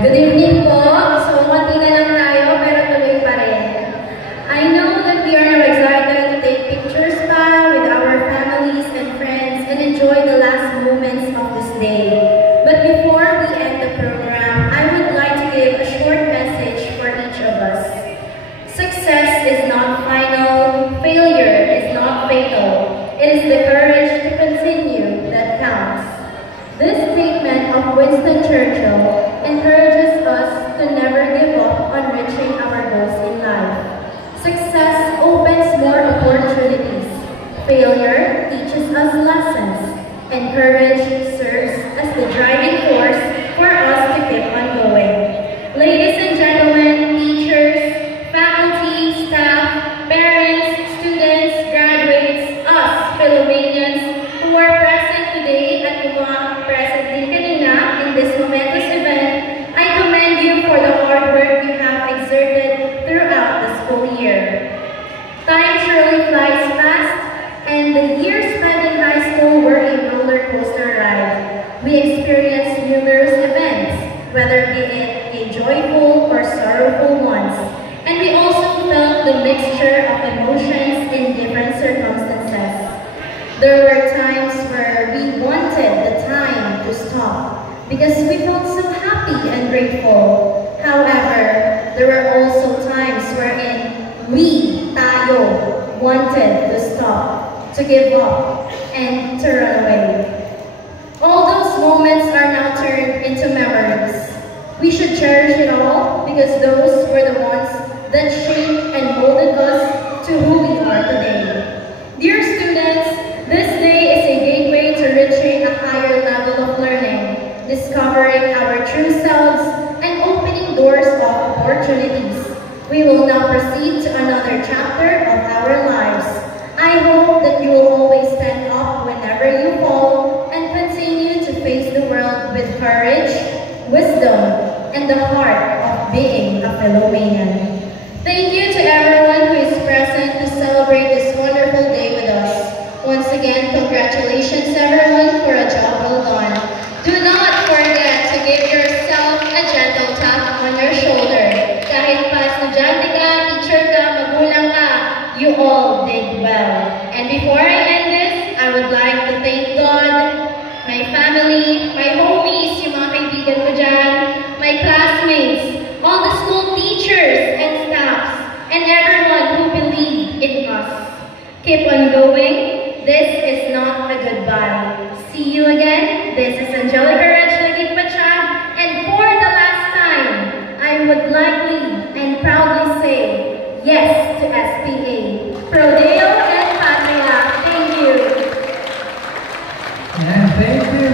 Good evening po. So, konti na lang tayo, pero tuloy pa rin. I know that we are now excited to take pictures pa with our families and friends and enjoy the last moments of this day. But before we end the program, I would like to give a short message for each of us. Success is not final. Failure is not fatal. It is the courage to continue that counts. This statement of Winston Churchill encourages us to never give up on reaching our goals in life. Success opens more opportunities. Failure teaches us lessons. And courage serves as the driving force for us to keep on going. Ladies and gentlemen, teachers, faculty, staff, parents, students, graduates, us, Philomanians, who are present today at yung mga present din kanina in this momentous event, I commend you for the hard work you have exerted throughout the school year. Time surely flies fast, and the years spent in high school were a roller coaster ride. We experienced numerous events, whether be it a joyful or sorrowful ones, and we also felt the mixture of emotions in different circumstances. There were times where we wanted the time to stop because we felt so happy and grateful. However, there were also times wherein tayo, wanted to stop, to give up, and to run away. All those moments are now turned into memories. We should cherish it all because those were the ones that shaped and molded us to who we are today. Dear students, this day is a gateway to reaching a higher level of learning, discovering our true selves, and opening doors of opportunities. We will now proceed to another chapter of our lives. I hope that you will always stand up whenever you fall and continue to face the world with courage, wisdom, and the heart of being a Philomanian. Thank you to everyone who is present to celebrate this wonderful day with us. Once again, congratulations everyone for a job well done. Do not forget to give yourself a gentle tap on your shoulder. Kahit pa estudyante ka, teacher ka, magulang ka, you all did well. And before I end this, I would like to thank God, my family, my homies, yung mga kaibigan ko dyan, my classmates, all the school teachers and staffs, and everyone who believed in us. Keep on going. This is not a goodbye. See you again. This is Angelica Reg-Lagit-Pachag, and for the last time, I would likely and proudly say yes to SPA. Prodeo